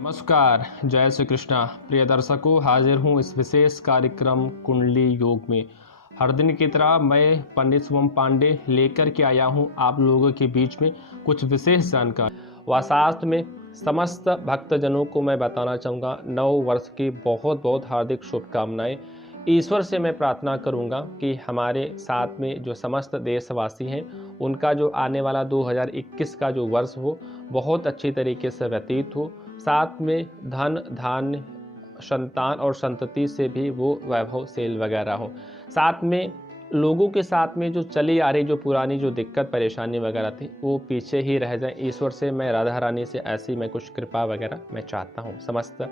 नमस्कार, जय श्री कृष्णा। प्रिय दर्शकों, हाजिर हूँ इस विशेष कार्यक्रम कुंडली योग में। हर दिन की तरह मैं पंडित शुभम पांडे लेकर के आया हूँ आप लोगों के बीच में कुछ विशेष जानकारी व साथ में समस्त भक्तजनों को मैं बताना चाहूँगा नव वर्ष की बहुत बहुत हार्दिक शुभकामनाएं। ईश्वर से मैं प्रार्थना करूँगा कि हमारे साथ में जो समस्त देशवासी हैं उनका जो आने वाला 2021 का जो वर्ष हो बहुत अच्छी तरीके से व्यतीत हो, साथ में धन धान्य संतान और संतति से भी वो वैभवशील वगैरह हो। साथ में लोगों के साथ में जो चली आ रही जो पुरानी जो दिक्कत परेशानी वगैरह थी वो पीछे ही रह जाए। ईश्वर से मैं राधा रानी से ऐसी मैं कुछ कृपा वगैरह मैं चाहता हूँ समस्त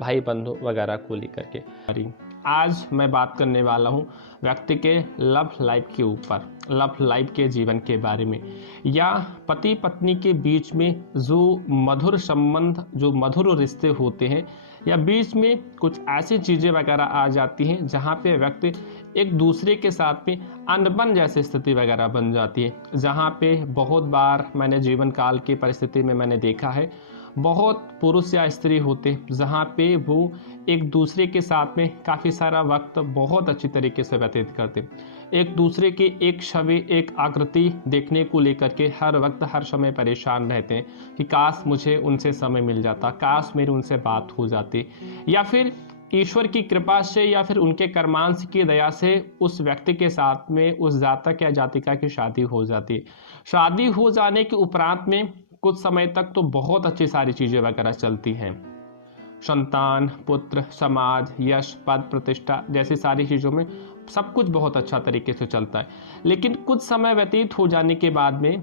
भाई बंधु वगैरह को लेकर के। आज मैं बात करने वाला हूँ व्यक्ति के लव लाइफ के ऊपर, लव लाइफ के जीवन के बारे में, या पति पत्नी के बीच में जो मधुर संबंध जो मधुर रिश्ते होते हैं, या बीच में कुछ ऐसी चीज़ें वगैरह आ जाती हैं जहाँ पे व्यक्ति एक दूसरे के साथ में अनबन जैसी स्थिति वगैरह बन जाती है। जहाँ पे बहुत बार मैंने जीवन काल की परिस्थिति में मैंने देखा है बहुत पुरुष या स्त्री होते जहाँ पे वो एक दूसरे के साथ में काफ़ी सारा वक्त बहुत अच्छी तरीके से व्यतीत करते, एक दूसरे की एक छवि एक आकृति देखने को लेकर के हर वक्त हर समय परेशान रहते हैं कि काश मुझे उनसे समय मिल जाता, काश मेरी उनसे बात हो जाती, या फिर ईश्वर की कृपा से या फिर उनके कर्मांश की दया से उस व्यक्ति के साथ में उस जातक या जातिका की शादी हो जाती है। शादी हो जाने के उपरांत में कुछ समय तक तो बहुत अच्छी सारी चीज़ें वगैरह चलती हैं, संतान पुत्र समाज यश पद प्रतिष्ठा जैसी सारी चीज़ों में सब कुछ बहुत अच्छा तरीके से चलता है। लेकिन कुछ समय व्यतीत हो जाने के बाद में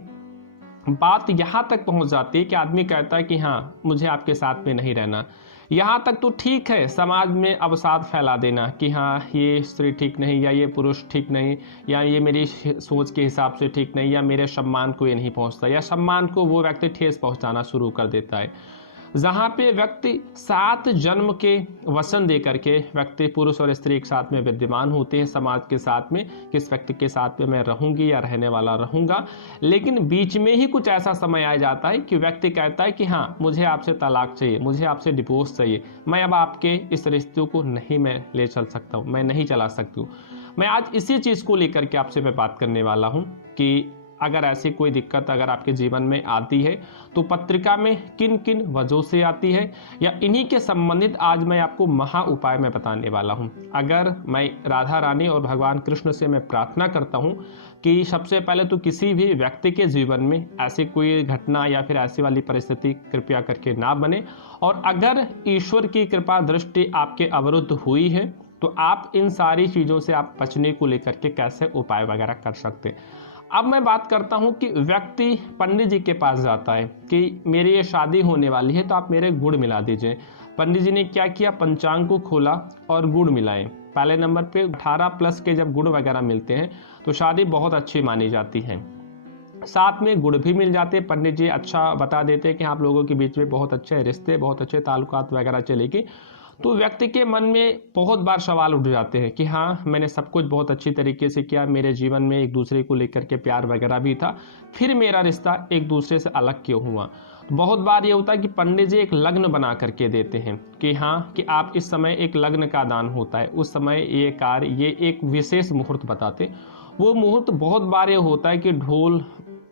बात यहाँ तक पहुँच जाती है कि आदमी कहता है कि हाँ मुझे आपके साथ में नहीं रहना। यहाँ तक तो ठीक है समाज में अवसाद फैला देना कि हाँ ये स्त्री ठीक नहीं, या ये पुरुष ठीक नहीं, या ये मेरी सोच के हिसाब से ठीक नहीं, या मेरे सम्मान को ये नहीं पहुँचता, या सम्मान को वो व्यक्ति ठेस पहुँचाना शुरू कर देता है। जहाँ पे व्यक्ति 7 जन्म के वचन दे करके व्यक्ति पुरुष और स्त्री एक साथ में विद्यमान होते हैं समाज के साथ में, किस व्यक्ति के साथ में मैं रहूंगी या रहने वाला रहूंगा, लेकिन बीच में ही कुछ ऐसा समय आ जाता है कि व्यक्ति कहता है कि हाँ मुझे आपसे तलाक चाहिए, मुझे आपसे डिवोर्स चाहिए, मैं अब आपके इस रिश्ते को नहीं मैं ले चल सकता हूँ, मैं नहीं चला सकती हूँ। मैं आज इसी चीज़ को लेकर के आपसे मैं बात करने वाला हूँ कि अगर ऐसी कोई दिक्कत अगर आपके जीवन में आती है तो पत्रिका में किन किन वजहों से आती है, या इन्हीं के संबंधित आज मैं आपको महा उपाय में बताने वाला हूं। अगर मैं राधा रानी और भगवान कृष्ण से मैं प्रार्थना करता हूं कि सबसे पहले तो किसी भी व्यक्ति के जीवन में ऐसी कोई घटना या फिर ऐसी वाली परिस्थिति कृपया करके ना बने, और अगर ईश्वर की कृपा दृष्टि आपके अवरुद्ध हुई है तो आप इन सारी चीज़ों से आप बचने को लेकर के कैसे उपाय वगैरह कर सकते हैं। अब मैं बात करता हूं कि व्यक्ति पंडित जी के पास जाता है कि मेरी ये शादी होने वाली है तो आप मेरे गुड़ मिला दीजिए। पंडित जी ने क्या किया, पंचांग को खोला और गुड़ मिलाए। पहले नंबर पे 18+ के जब गुड़ वगैरह मिलते हैं तो शादी बहुत अच्छी मानी जाती है। साथ में गुड़ भी मिल जाते, पंडित जी अच्छा बता देते कि आप लोगों के बीच में बहुत अच्छे रिश्ते बहुत अच्छे ताल्लुकात वगैरह चलेगी। तो व्यक्ति के मन में बहुत बार सवाल उठ जाते हैं कि हाँ मैंने सब कुछ बहुत अच्छी तरीके से किया, मेरे जीवन में एक दूसरे को लेकर के प्यार वगैरह भी था, फिर मेरा रिश्ता एक दूसरे से अलग क्यों हुआ। तो बहुत बार ये होता है कि पंडित जी एक लग्न बना करके देते हैं कि हाँ कि आप इस समय एक लग्न का दान होता है, उस समय ये कार्य ये एक विशेष मुहूर्त बताते। वो मुहूर्त बहुत बार ये होता है कि ढोल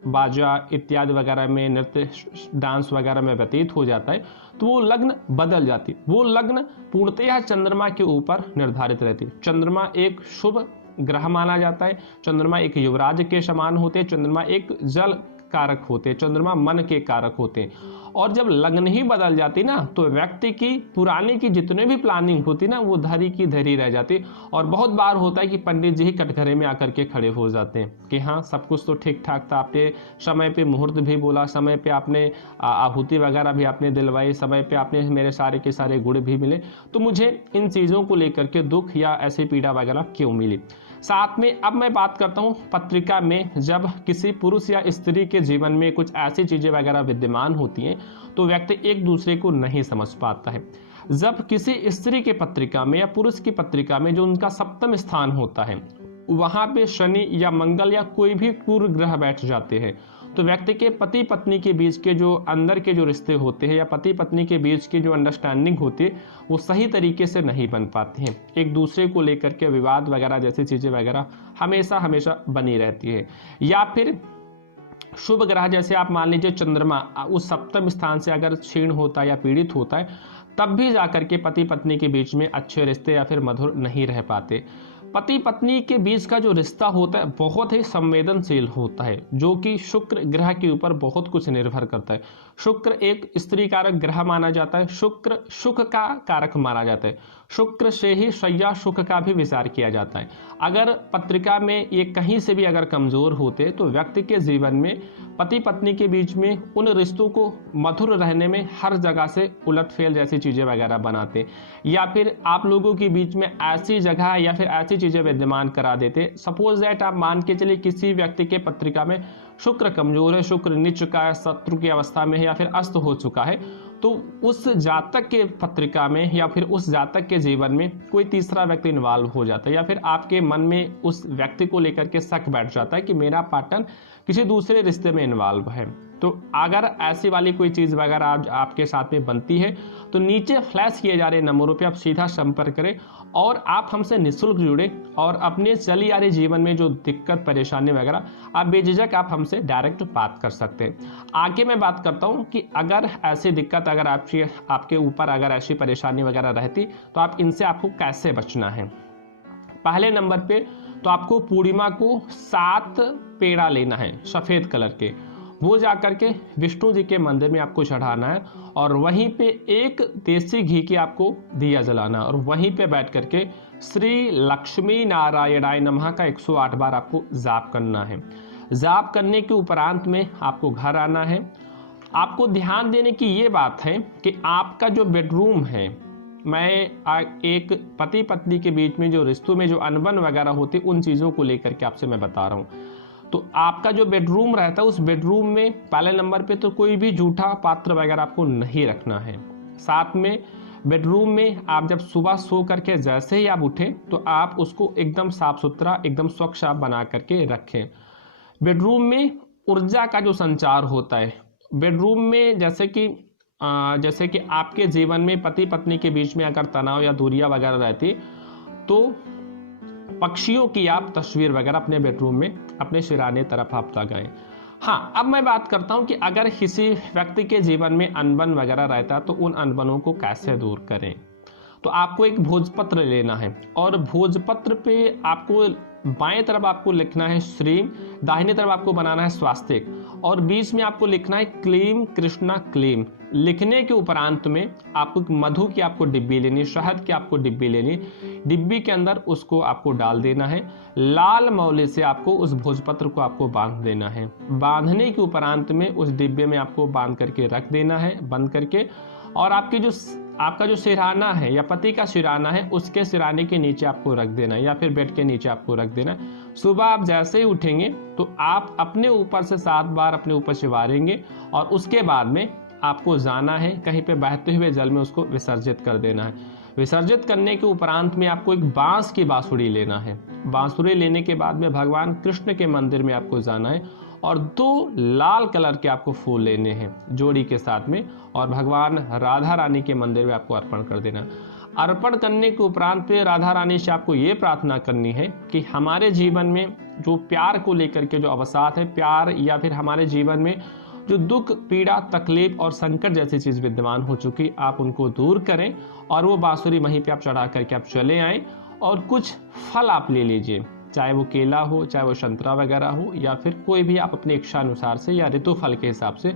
बाजा इत्यादि वगैरह में नृत्य डांस वगैरह में व्यतीत हो जाता है, तो वो लग्न बदल जाती है। वो लग्न पूर्णतः चंद्रमा के ऊपर निर्धारित रहती है। चंद्रमा एक शुभ ग्रह माना जाता है, चंद्रमा एक युवराज के समान होते हैं, चंद्रमा एक जल कारक होते हैं, चंद्रमा मन के कारक होते हैं। और जब लग्न ही बदल जाती ना तो व्यक्ति की पुरानी की जितने भी प्लानिंग होती ना वो धरी की धरी रह जाती। और बहुत बार होता है कि पंडित जी ही कटघरे में आकर के खड़े हो जाते हैं कि हाँ सब कुछ तो ठीक ठाक था, आपने समय पे मुहूर्त भी बोला, समय पे आपने आहुति वगैरह भी आपने दिलवाई, समय पे आपने मेरे सारे के सारे गुड़ भी मिले, तो मुझे इन चीज़ों को लेकर के दुख या ऐसी पीड़ा वगैरह क्यों मिली। साथ में अब मैं बात करता हूँ पत्रिका में जब किसी पुरुष या स्त्री के जीवन में कुछ ऐसी चीज़ें वगैरह विद्यमान होती हैं तो व्यक्ति एक दूसरे को नहीं समझ पाता है। जब किसी स्त्री के पत्रिका में या पुरुष की पत्रिका में जो उनका सप्तम स्थान होता है वहाँ पे शनि या मंगल या कोई भी पूर्व ग्रह बैठ जाते हैं तो व्यक्ति के पति पत्नी के बीच के जो अंदर के जो रिश्ते होते हैं या पति पत्नी के बीच की जो अंडरस्टैंडिंग होती है वो सही तरीके से नहीं बन पाती हैं। एक दूसरे को लेकर के विवाद वगैरह जैसी चीज़ें वगैरह हमेशा हमेशा बनी रहती है। या फिर शुभ ग्रह जैसे आप मान लीजिए चंद्रमा उस सप्तम स्थान से अगर क्षीण होता है या पीड़ित होता है, तब भी जाकर के पति पत्नी के बीच में अच्छे रिश्ते या फिर मधुर नहीं रह पाते। पति पत्नी के बीच का जो रिश्ता होता है बहुत ही संवेदनशील होता है, जो कि शुक्र ग्रह के ऊपर बहुत कुछ निर्भर करता है। शुक्र एक स्त्री कारक ग्रह माना जाता है, शुक्र सुख का कारक माना जाता है, शुक्र से ही शय्या सुख का भी विचार किया जाता है। अगर पत्रिका में ये कहीं से भी अगर कमजोर होते तो व्यक्ति के जीवन में पति पत्नी के बीच में उन रिश्तों को मधुर रहने में हर जगह से उलटफेर जैसी चीज़ें वगैरह बनाते, या फिर आप लोगों के बीच में ऐसी जगह या फिर ऐसी चीज़ें विद्यमान करा देते। सपोज दैट आप मान के चलिए किसी व्यक्ति के पत्रिका में शुक्र कमजोर है, शुक्र नीच चुका है, शत्रु की अवस्था में है या फिर अस्त हो चुका है, तो उस जातक के पत्रिका में या फिर उस जातक के जीवन में कोई तीसरा व्यक्ति इन्वॉल्व हो जाता है, या फिर आपके मन में उस व्यक्ति को लेकर के शक बैठ जाता है कि मेरा पार्टनर किसी दूसरे रिश्ते में इन्वॉल्व है। तो अगर ऐसी वाली कोई चीज़ वगैरह आज आपके साथ में बनती है तो नीचे फ्लैश किए जा रहे नंबरों पे आप सीधा संपर्क करें और आप हमसे निःशुल्क जुड़े और अपने चली आ रही जीवन में जो दिक्कत परेशानी वगैरह आप बेझिझक आप हमसे डायरेक्ट बात कर सकते हैं। आगे मैं बात करता हूं कि अगर ऐसी दिक्कत अगर आपके ऊपर अगर ऐसी परेशानी वगैरह रहती तो आप इनसे आपको कैसे बचना है। पहले नंबर पे तो आपको पूर्णिमा को 7 पेड़ा लेना है सफ़ेद कलर के, वो जा करके विष्णु जी के मंदिर में आपको चढ़ाना है और वहीं पे एक देसी घी की आपको दिया जलाना और वहीं पे बैठ करके श्री लक्ष्मी नारायणाय नमः का 108 बार आपको जाप करना है। जाप करने के उपरांत में आपको घर आना है। आपको ध्यान देने की ये बात है कि आपका जो बेडरूम है, मैं एक पति पत्नी के बीच में जो रिश्तों में जो अनबन वगैरह होती उन चीज़ों को लेकर के आपसे मैं बता रहा हूँ। तो आपका जो बेडरूम रहता है उस बेडरूम में पहले नंबर पे तो कोई भी जूठा पात्र वगैरह आपको नहीं रखना है। साथ में बेडरूम में आप जब सुबह सो करके जैसे ही आप उठें तो आप उसको एकदम साफ सुथरा एकदम स्वच्छ आप बना करके रखें। बेडरूम में ऊर्जा का जो संचार होता है, बेडरूम में जैसे कि आपके जीवन में पति पत्नी के बीच में अगर तनाव या दूरियां वगैरह रहती तो पक्षियों की आप तस्वीर वगैरह अपने बेडरूम में अपने सिराने तरफ आप लगाएं। हाँ, अब मैं बात करता हूं कि अगर किसी व्यक्ति के जीवन में अनबन वगैरह रहता तो उन अनबनों को कैसे दूर करें। तो आपको एक भोजपत्र लेना है और भोजपत्र पे आपको बाएं तरफ आपको लिखना है श्री, दाहिने तरफ आपको बनाना है स्वास्तिक और बीच में आपको लिखना है क्लीम कृष्णा क्लीम। लिखने के उपरांत में आपको मधु की आपको डिब्बी लेनी, शहद की आपको डिब्बी लेनी, डिब्बी के अंदर उसको आपको डाल देना है। लाल मौले से आपको उस भोजपत्र को आपको बांध देना है। बांधने के उपरांत में उस डिब्बे में आपको बांध करके रख देना है बंद करके, और आपका जो सिरहाना है या पति का सिरहाना है उसके सिरहाने के नीचे आपको रख देना है या फिर बेड के नीचे आपको रख देना है। सुबह आप जैसे ही उठेंगे तो आप अपने ऊपर से 7 बार अपने ऊपर सिवारेंगे और उसके बाद में आपको जाना है कहीं पे बहते हुए जल में उसको विसर्जित कर देना है। विसर्जित करने के उपरांत में आपको एक बांस की बांसुरी लेना है। बांसुरी लेने के बाद में भगवान कृष्ण के मंदिर में आपको जाना है और 2 लाल कलर के आपको फूल लेने हैं जोड़ी के साथ में और भगवान राधा रानी के मंदिर में आपको अर्पण कर देना। अर्पण करने के उपरांत पे राधा रानी से आपको ये प्रार्थना करनी है कि हमारे जीवन में जो प्यार को लेकर के जो अवसाद है, प्यार या फिर हमारे जीवन में जो दुख पीड़ा तकलीफ और संकट जैसी चीज़ विद्यमान हो चुकी, आप उनको दूर करें और वो बांसुरी वहीं पे आप चढ़ा करके आप चले आएँ और कुछ फल आप ले लीजिए, चाहे वो केला हो, चाहे वो संतरा वगैरह हो या फिर कोई भी आप अपनी इच्छा अनुसार से या ऋतु फल के हिसाब से।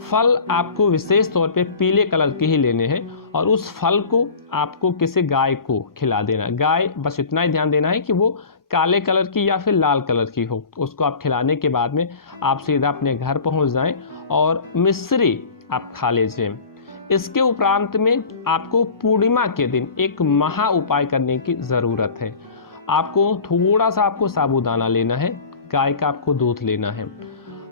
फल आपको विशेष तौर पे पीले कलर के ही लेने हैं और उस फल को आपको किसी गाय को खिला देना। गाय बस इतना ही ध्यान देना है कि वो काले कलर की या फिर लाल कलर की हो। उसको आप खिलाने के बाद में आप सीधा अपने घर पहुंच जाएं और मिश्री आप खा लीजिए। इसके उपरांत में आपको पूर्णिमा के दिन एक महा उपाय करने की ज़रूरत है। आपको थोड़ा सा आपको साबूदाना लेना है, गाय का आपको दूध लेना है।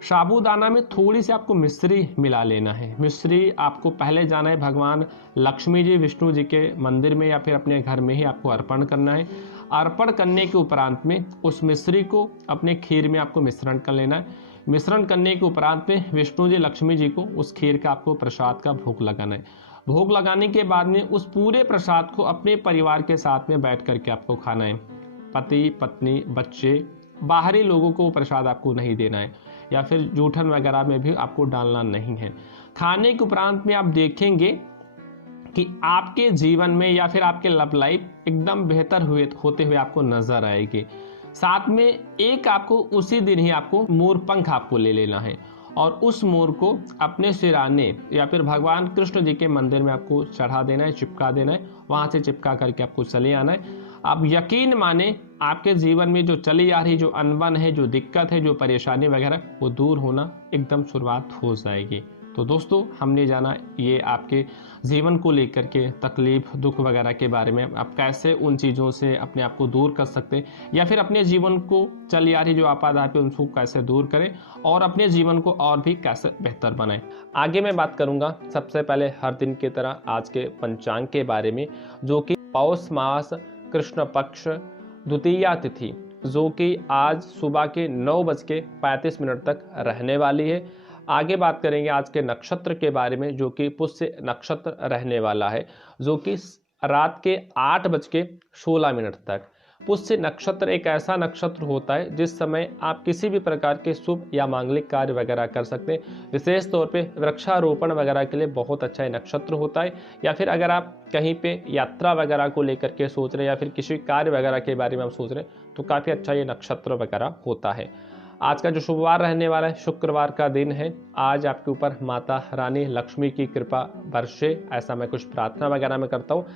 साबूदाना में थोड़ी सी आपको मिश्री मिला लेना है। मिश्री आपको पहले जाना है भगवान लक्ष्मी जी विष्णु जी के मंदिर में या फिर अपने घर में ही आपको अर्पण करना है। अर्पण करने के उपरांत में उस मिश्री को अपने खीर में आपको मिश्रण कर लेना है। मिश्रण करने के उपरांत में विष्णु जी लक्ष्मी जी को उस खीर का आपको प्रसाद का भोग लगाना है। भोग लगाने के बाद में उस पूरे प्रसाद को अपने परिवार के साथ में बैठ करके आपको खाना है। पति पत्नी बच्चे बाहरी लोगों को प्रसाद आपको नहीं देना है, या फिर जूठन वगैरह में भी आपको डालना नहीं है। खाने के उपरांत में आप देखेंगे कि आपके जीवन में या फिर आपके लव लाइफ एकदम बेहतर होते हुए आपको नजर आएगी। साथ में एक आपको उसी दिन ही आपको मोर पंख आपको ले लेना है और उस मोर को अपने सिराने या फिर भगवान कृष्ण जी के मंदिर में आपको चढ़ा देना है, चिपका देना है। वहां से चिपका करके आपको चले आना है। आप यकीन माने आपके जीवन में जो चली आ रही जो अनबन है, जो दिक्कत है, जो परेशानी वगैरह, वो दूर होना एकदम शुरुआत हो जाएगी। तो दोस्तों, हमने जाना ये आपके जीवन को लेकर के तकलीफ दुख वगैरह के बारे में, आप कैसे उन चीज़ों से अपने आप को दूर कर सकते हैं या फिर अपने जीवन को चली आ रही जो आपाधापी उनको कैसे दूर करें और अपने जीवन को और भी कैसे बेहतर बनाएं। आगे मैं बात करूंगा सबसे पहले हर दिन की तरह आज के पंचांग के बारे में, जो कि पौष मास कृष्ण पक्ष द्वितीया तिथि, जो कि आज सुबह के 9:35 तक रहने वाली है। आगे बात करेंगे आज के नक्षत्र के बारे में, जो कि पुष्य नक्षत्र रहने वाला है, जो कि रात के 8:16 तक। पुष्य नक्षत्र एक ऐसा नक्षत्र होता है जिस समय आप किसी भी प्रकार के शुभ या मांगलिक कार्य वगैरह कर सकते हैं। विशेष तौर पे वृक्षारोपण वगैरह के लिए बहुत अच्छा ये नक्षत्र होता है, या फिर अगर आप कहीं पे यात्रा वगैरह को लेकर के सोच रहे हैं या फिर किसी कार्य वगैरह के बारे में आप सोच रहे हैं तो काफ़ी अच्छा ये नक्षत्र वगैरह होता है। आज का जो शुक्रवार रहने वाला है, शुक्रवार का दिन है। आज आपके ऊपर माता रानी लक्ष्मी की कृपा बरसे, ऐसा मैं कुछ प्रार्थना वगैरह में करता हूँ।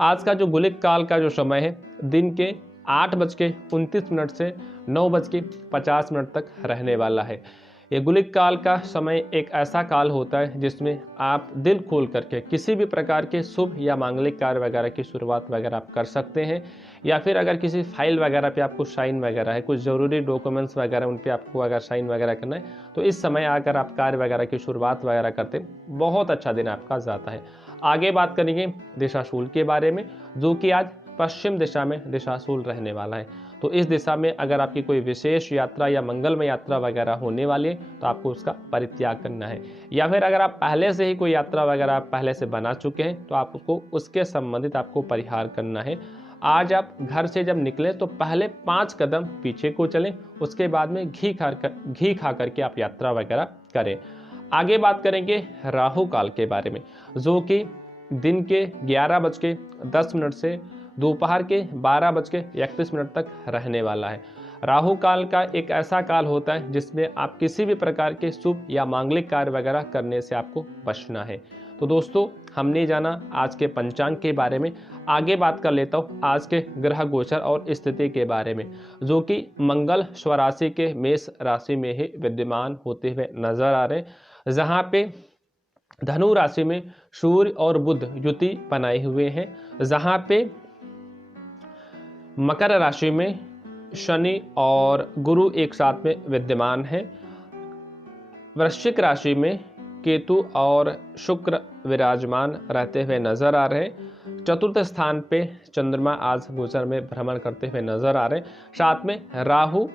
आज का जो गुलिक काल का जो समय है, दिन के 8:29 से 9:50 तक रहने वाला है। ये गुलिक काल का समय एक ऐसा काल होता है जिसमें आप दिल खोल करके किसी भी प्रकार के शुभ या मांगलिक कार्य वगैरह की शुरुआत वगैरह आप कर सकते हैं, या फिर अगर किसी फाइल वगैरह पे आपको साइन वगैरह है, कुछ ज़रूरी डॉक्यूमेंट्स वगैरह उन पे आपको अगर साइन वगैरह करना है, तो इस समय अगर आप कार्य वगैरह की शुरुआत वगैरह करते हैं, बहुत अच्छा दिन आपका जाता है। आगे बात करेंगे दिशाशूल के बारे में, जो कि आज पश्चिम दिशा में दिशाशूल रहने वाला है। तो इस दिशा में अगर आपकी कोई विशेष यात्रा या मंगलमय यात्रा वगैरह होने वाली है तो आपको उसका परित्याग करना है, या फिर अगर आप पहले से ही कोई यात्रा वगैरह पहले से बना चुके हैं तो आपको उसके संबंधित आपको परिहार करना है। आज आप घर से जब निकले तो पहले 5 कदम पीछे को चलें, उसके बाद में घी खा करके आप यात्रा वगैरह करें। आगे बात करेंगे राहु काल के बारे में, जो कि दिन के 11:10 से दोपहर के 12:31 तक रहने वाला है। राहु काल का एक ऐसा काल होता है जिसमें आप किसी भी प्रकार के शुभ या मांगलिक कार्य वगैरह करने से आपको बचना है। तो दोस्तों, हमने जाना आज के पंचांग के बारे में। आगे बात कर लेता हूँ आज के ग्रह गोचर और स्थिति के बारे में, जो कि मंगल स्वराशि के मेष राशि में ही विद्यमान होते हुए नजर आ रहे हैं, जहाँ पे धनु राशि में सूर्य और बुध युति बनाए हुए हैं, जहाँ पे मकर राशि में शनि और गुरु एक साथ में विद्यमान है, वृश्चिक राशि में केतु और शुक्र विराजमान रहते हुए नजर आ रहे हैं, चतुर्थ स्थान पे चंद्रमा आज गोचर में भ्रमण करते हुए नजर आ रहे हैं, साथ में राहु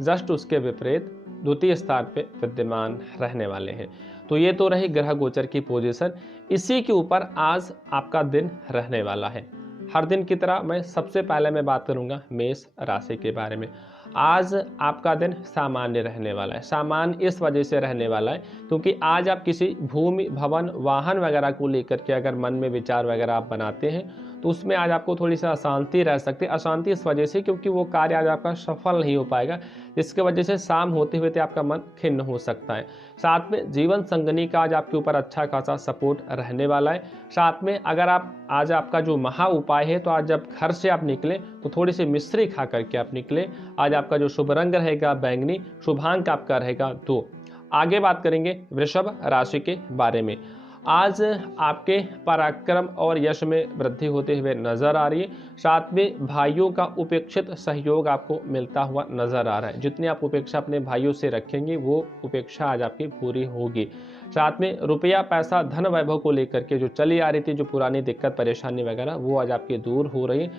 जस्ट उसके विपरीत द्वितीय स्थान पे विद्यमान रहने वाले हैं। तो ये तो रही ग्रह गोचर की पोजीशन। इसी के ऊपर आज आपका दिन रहने वाला है। हर दिन की तरह मैं सबसे पहले मैं बात करूंगा मेष राशि के बारे में। आज आपका दिन सामान्य रहने वाला है। सामान्य इस वजह से रहने वाला है क्योंकि आज आप किसी भूमि भवन वाहन वगैरह को लेकर के अगर मन में विचार वगैरह आप बनाते हैं तो उसमें आज आपको थोड़ी सी अशांति रह सकती है। अशांति इस वजह से क्योंकि वो कार्य आज आपका सफल नहीं हो पाएगा, जिसकी वजह से शाम होते हुए आपका मन खिन्न हो सकता है। साथ में जीवन संगनी का आज आपके ऊपर अच्छा खासा सपोर्ट रहने वाला है। साथ में अगर आप आज आपका जो महा उपाय है, तो आज जब घर से आप निकले तो थोड़ी सी मिश्री खा करके आप निकले। आज आपका जो शुभ रंग रहेगा बैंगनी, शुभांक आपका रहेगा 2। आगे बात करेंगे वृषभ राशि के बारे में। आज आपके पराक्रम और यश में वृद्धि होते हुए नजर आ रही है। साथ में भाइयों का उपेक्षित सहयोग आपको मिलता हुआ नजर आ रहा है। जितनी आप उपेक्षा अपने भाइयों से रखेंगे वो उपेक्षा आज आपकी पूरी होगी। साथ में रुपया पैसा धन वैभव को लेकर के जो चली आ रही थी, जो पुरानी दिक्कत परेशानी वगैरह, वो आज आपकी दूर हो रही है।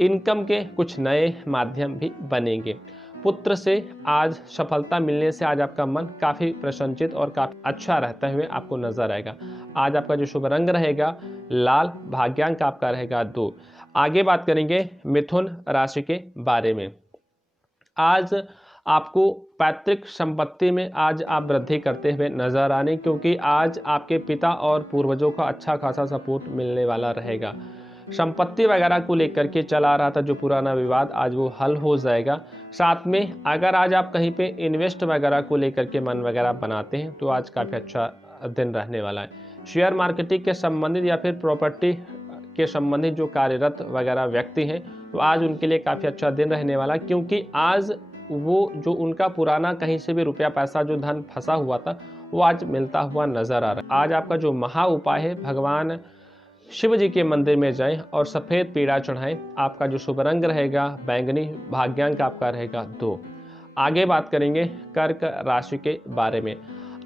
इनकम के कुछ नए माध्यम भी बनेंगे। पुत्र से आज सफलता मिलने से आज आपका मन काफ़ी प्रसन्नचित और काफ़ी अच्छा रहते हुए आपको नजर आएगा। आज आपका जो शुभ रंग रहेगा लाल, भाग्यांक आपका रहेगा 2। आगे बात करेंगे मिथुन राशि के बारे में। आज आपको पैतृक संपत्ति में आज आप वृद्धि करते हुए नजर आने, क्योंकि आज आपके पिता और पूर्वजों का अच्छा खासा सपोर्ट मिलने वाला रहेगा। संपत्ति वगैरह को लेकर के चला रहा था जो पुराना विवाद, आज वो हल हो जाएगा। साथ में अगर आज आप कहीं पे इन्वेस्ट वगैरह को लेकर के मन वगैरह बनाते हैं तो आज काफ़ी अच्छा दिन रहने वाला है। शेयर मार्केटिंग के संबंधित या फिर प्रॉपर्टी के संबंधित जो कार्यरत वगैरह व्यक्ति हैं तो आज उनके लिए काफ़ी अच्छा दिन रहने वाला, क्योंकि आज वो जो उनका पुराना कहीं से भी रुपया पैसा जो धन फंसा हुआ था वो आज मिलता हुआ नजर आ रहा है। आज आपका जो महा उपाय है, भगवान शिव जी के मंदिर में जाएं और सफ़ेद पेड़ा चढ़ाएं। आपका जो शुभ रंग रहेगा बैंगनी, भाग्यांक आपका रहेगा 2। आगे बात करेंगे कर्क राशि के बारे में।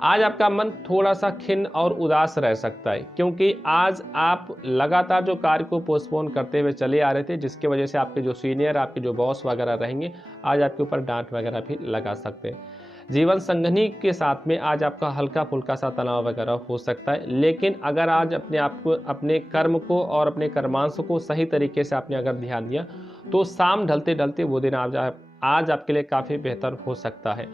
आज आपका मन थोड़ा सा खिन्न और उदास रह सकता है, क्योंकि आज आप लगातार जो कार्य को पोस्टपोन करते हुए चले आ रहे थे, जिसकी वजह से आपके जो सीनियर, आपके जो बॉस वगैरह रहेंगे आज आपके ऊपर डांट वगैरह भी लगा सकते हैं। जीवन संगनी के साथ में आज आपका हल्का फुल्का सा तनाव वगैरह हो सकता है, लेकिन अगर आज अपने आप को, अपने कर्म को और अपने कर्मांश को सही तरीके से आपने अगर ध्यान दिया तो शाम ढलते ढलते वो दिन आज आपके लिए काफ़ी बेहतर हो सकता है।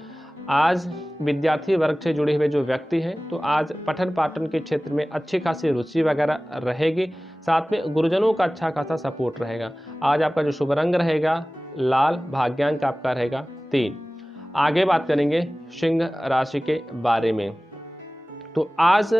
आज विद्यार्थी वर्ग से जुड़े हुए जो व्यक्ति हैं तो आज पठन पाठन के क्षेत्र में अच्छी खासी रुचि वगैरह रहेगी। साथ में गुरुजनों का अच्छा खासा सपोर्ट रहेगा। आज आपका जो शुभ रंग रहेगा लाल, भाग्यांक आपका रहेगा 3। आगे बात करेंगे सिंह राशि के बारे में। तो आज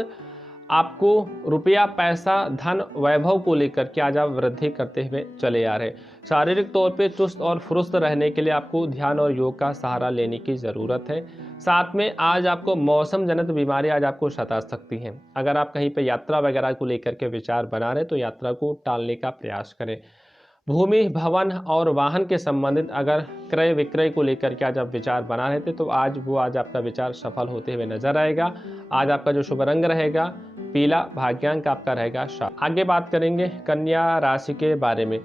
आपको रुपया, पैसा, धन, वैभव को लेकर के आज आप वृद्धि करते हुए चले आ रहे। शारीरिक तौर पे चुस्त और फुरुस्त रहने के लिए आपको ध्यान और योग का सहारा लेने की ज़रूरत है। साथ में आज आपको मौसम जनित बीमारी आज आपको सता सकती हैं। अगर आप कहीं पे यात्रा वगैरह को लेकर के विचार बना रहे तो यात्रा को टालने का प्रयास करें। भूमि, भवन और वाहन के संबंधित अगर क्रय विक्रय को लेकर के आज आप विचार बना रहे थे तो आज आपका विचार सफल होते हुए नजर आएगा। आज आपका जो शुभ रंग रहेगा पीला, भाग्यांक आपका रहेगा 7। आगे बात करेंगे कन्या राशि के बारे में।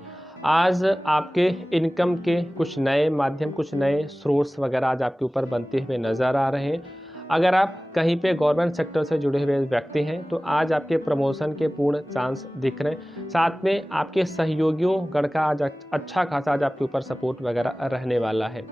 आज आपके इनकम के कुछ नए माध्यम, कुछ नए सोर्स वगैरह आज आपके ऊपर बनते हुए नजर आ रहे हैं। अगर आप कहीं पे गवर्नमेंट सेक्टर से जुड़े हुए व्यक्ति हैं तो आज आपके प्रमोशन के पूर्ण चांस दिख रहे हैं। साथ में आपके सहयोगियों गण का आज अच्छा खासा आज आपके ऊपर सपोर्ट वगैरह रहने वाला है।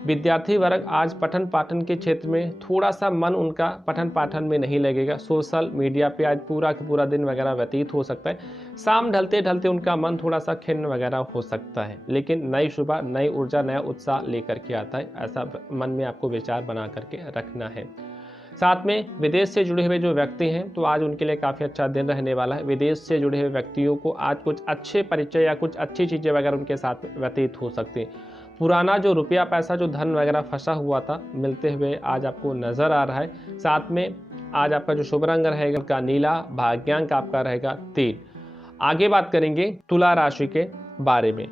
विद्यार्थी वर्ग आज पठन पाठन के क्षेत्र में थोड़ा सा मन उनका पठन पाठन में नहीं लगेगा। सोशल मीडिया पे आज पूरा का पूरा दिन वगैरह व्यतीत हो सकता है। शाम ढलते ढलते उनका मन थोड़ा सा खिन्न वगैरह हो सकता है, लेकिन नई सुबह, नई ऊर्जा, नया उत्साह लेकर के आता है। ऐसा मन में आपको विचार बना करके रखना है। साथ में विदेश से जुड़े हुए जो व्यक्ति हैं तो आज उनके लिए काफ़ी अच्छा दिन रहने वाला है। विदेश से जुड़े हुए व्यक्तियों को आज कुछ अच्छे परिचय या कुछ अच्छी चीज़ें वगैरह उनके साथ व्यतीत हो सकती हैं। पुराना जो रुपया पैसा, जो धन वगैरह फंसा हुआ था, मिलते हुए आज आपको नज़र आ रहा है। साथ में आज आपका जो शुभ रंग रहेगा का नीला, भाग्यांक आपका रहेगा 3। आगे बात करेंगे तुला राशि के बारे में।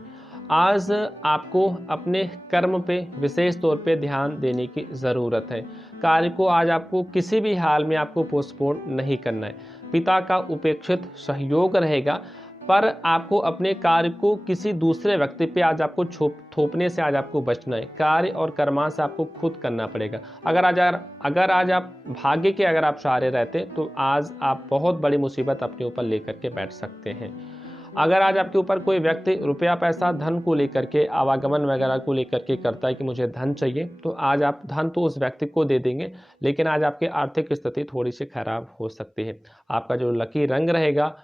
आज आपको अपने कर्म पे विशेष तौर पे ध्यान देने की ज़रूरत है। कार्य को आज आपको किसी भी हाल में आपको पोस्टपोन नहीं करना है। पिता का उपेक्षित सहयोग रहेगा, पर आपको अपने कार्य को किसी दूसरे व्यक्ति पे आज आपको थोपने से आज आपको बचना है। कार्य और कर्मा से आपको खुद करना पड़ेगा। अगर आज आप भाग्य के अगर आप सहारे रहते तो आज आप बहुत बड़ी मुसीबत अपने ऊपर लेकर के बैठ सकते हैं। अगर आज आपके ऊपर कोई व्यक्ति रुपया पैसा, धन को लेकर के, आवागमन वगैरह को लेकर के करता है कि मुझे धन चाहिए, तो आज आप धन तो उस व्यक्ति को दे देंगे, लेकिन आज आपकी आर्थिक स्थिति थोड़ी सी खराब हो सकती है। आपका जो लकी रंग रहेगा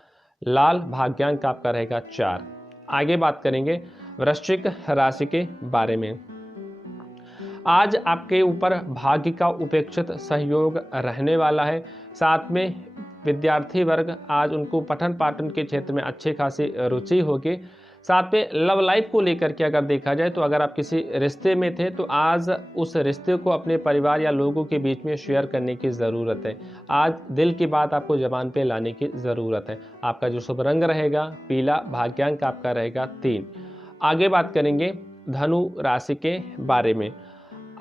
लाल, भाग्यांक आपका रहेगा 4। आगे बात करेंगे वृश्चिक राशि के बारे में। आज आपके ऊपर भाग्य का उपेक्षित सहयोग रहने वाला है। साथ में विद्यार्थी वर्ग आज उनको पठन पाठन के क्षेत्र में अच्छी खासी रुचि होगी। साथ में लव लाइफ को लेकर के अगर देखा जाए तो अगर आप किसी रिश्ते में थे तो आज उस रिश्ते को अपने परिवार या लोगों के बीच में शेयर करने की ज़रूरत है। आज दिल की बात आपको ज़बान पे लाने की ज़रूरत है। आपका जो शुभ रंग रहेगा पीला, भाग्यांक आपका रहेगा 3। आगे बात करेंगे धनु राशि के बारे में।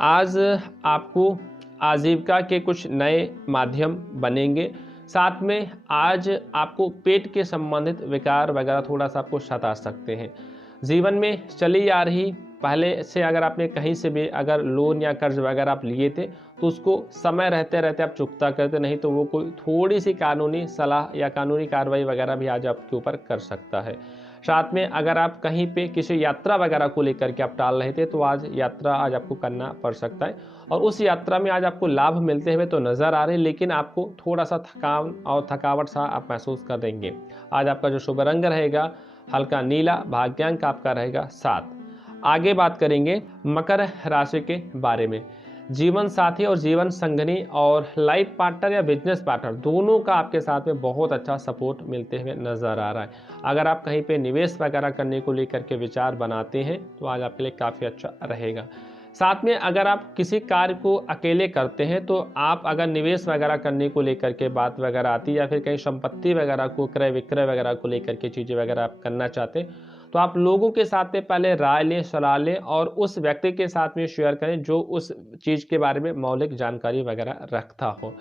आज आपको आजीविका के कुछ नए माध्यम बनेंगे। साथ में आज आपको पेट के संबंधित विकार वगैरह थोड़ा सा आपको सता सकते हैं। जीवन में चली आ रही पहले से अगर आपने कहीं से भी अगर लोन या कर्ज वगैरह आप लिए थे तो उसको समय रहते रहते आप चुकता करते, नहीं तो वो कोई थोड़ी सी कानूनी सलाह या कानूनी कार्रवाई वगैरह भी आज आपके ऊपर कर सकता है। साथ में अगर आप कहीं पे किसी यात्रा वगैरह को लेकर के आप टाल रहे थे तो आज यात्रा आज आपको करना पड़ सकता है, और उस यात्रा में आज आपको लाभ मिलते हुए तो नज़र आ रहे हैं, लेकिन आपको थोड़ा सा थकान और थकावट सा आप महसूस कर देंगे। आज आपका जो शुभ रंग रहेगा हल्का नीला, भाग्यांक आपका रहेगा 7। आगे बात करेंगे मकर राशि के बारे में। जीवन साथी और जीवन संगनी और लाइफ पार्टनर या बिजनेस पार्टनर दोनों का आपके साथ में बहुत अच्छा सपोर्ट मिलते हुए नजर आ रहा है। अगर आप कहीं पे निवेश वगैरह करने को लेकर के विचार बनाते हैं तो आज आपके लिए काफ़ी अच्छा रहेगा। साथ में अगर आप किसी कार्य को अकेले करते हैं तो आप अगर निवेश वगैरह करने को लेकर के बात वगैरह आती है या फिर कहीं संपत्ति वगैरह को क्रय विक्रय वगैरह को लेकर के चीज़ें वगैरह आप करना चाहते हैं तो आप लोगों के साथ में पहले राय लें, सलाह लें और उस व्यक्ति के साथ में शेयर करें जो उस चीज़ के बारे में मौलिक जानकारी वगैरह रखता हो।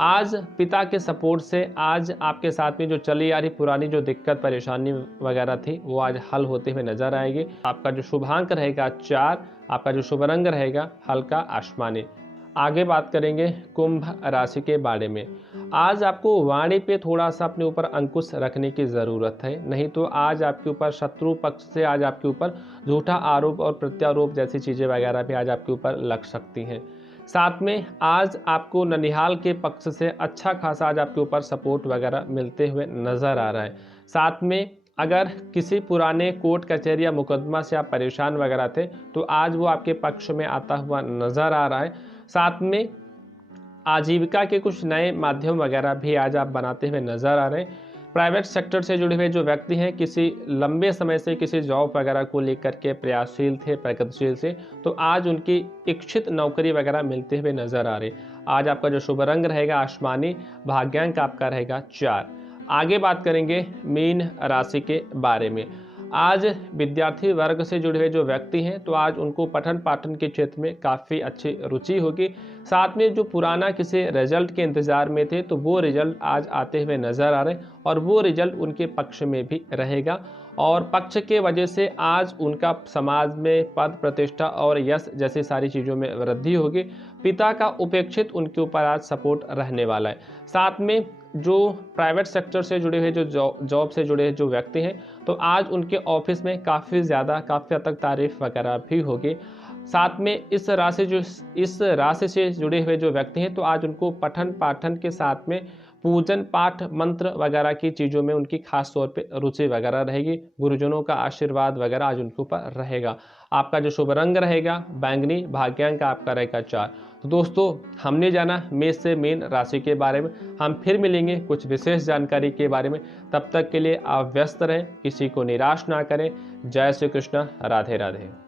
आज पिता के सपोर्ट से आज आपके साथ में जो चली आ रही पुरानी जो दिक्कत परेशानी वगैरह थी वो आज हल होते हुए नजर आएगी। आपका जो शुभांक रहेगा 4, आपका जो शुभ रंग रहेगा हल्का आसमानी। आगे बात करेंगे कुंभ राशि के बारे में। आज आपको वाणी पे थोड़ा सा अपने ऊपर अंकुश रखने की ज़रूरत है, नहीं तो आज आपके ऊपर शत्रु पक्ष से आज आपके ऊपर झूठा आरोप और प्रत्यारोप जैसी चीज़ें वगैरह भी आज आपके ऊपर लग सकती हैं। साथ में आज आपको ननिहाल के पक्ष से अच्छा खासा आज आपके ऊपर सपोर्ट वगैरह मिलते हुए नज़र आ रहा है। साथ में अगर किसी पुराने कोर्ट कचहरी या मुकदमा से आप परेशान वगैरह थे तो आज वो आपके पक्ष में आता हुआ नज़र आ रहा है। साथ में आजीविका के कुछ नए माध्यम वगैरह भी आज आप बनाते हुए नज़र आ रहे हैं। प्राइवेट सेक्टर से जुड़े हुए जो व्यक्ति हैं किसी लंबे समय से किसी जॉब वगैरह को लेकर के प्रयासशील थे, प्रगतिशील थे, तो आज उनकी इच्छित नौकरी वगैरह मिलते हुए नज़र आ रही। आज आपका जो शुभ रंग रहेगा आसमानी, भाग्यांक आपका रहेगा 4। आगे बात करेंगे मीन राशि के बारे में। आज विद्यार्थी वर्ग से जुड़े हुए जो व्यक्ति हैं तो आज उनको पठन पाठन के क्षेत्र में काफ़ी अच्छी रुचि होगी। साथ में जो पुराना किसी रिजल्ट के इंतज़ार में थे तो वो रिजल्ट आज आते हुए नज़र आ रहे हैं और वो रिजल्ट उनके पक्ष में भी रहेगा, और पक्ष के वजह से आज उनका समाज में पद प्रतिष्ठा और यश जैसी सारी चीज़ों में वृद्धि होगी। पिता का उपेक्षित उनके ऊपर आज सपोर्ट रहने वाला है। साथ में जो प्राइवेट सेक्टर से जुड़े हुए जो जॉब से जुड़े जो व्यक्ति हैं तो आज उनके ऑफिस में काफ़ी हद तक तारीफ वगैरह भी होगी। साथ में इस राशि से जुड़े हुए जो व्यक्ति हैं तो आज उनको पठन पाठन के साथ में पूजन पाठ मंत्र वगैरह की चीज़ों में उनकी खास तौर पे रुचि वगैरह रहेगी। गुरुजनों का आशीर्वाद वगैरह आज उनके ऊपर रहेगा। आपका जो शुभ रंग रहेगा बैंगनी, भाग्यांक आपका रहेगा 4। तो दोस्तों हमने जाना मेष से मीन राशि के बारे में। हम फिर मिलेंगे कुछ विशेष जानकारी के बारे में। तब तक के लिए आप व्यस्त रहें, किसी को निराश ना करें। जय श्री कृष्ण, राधे राधे।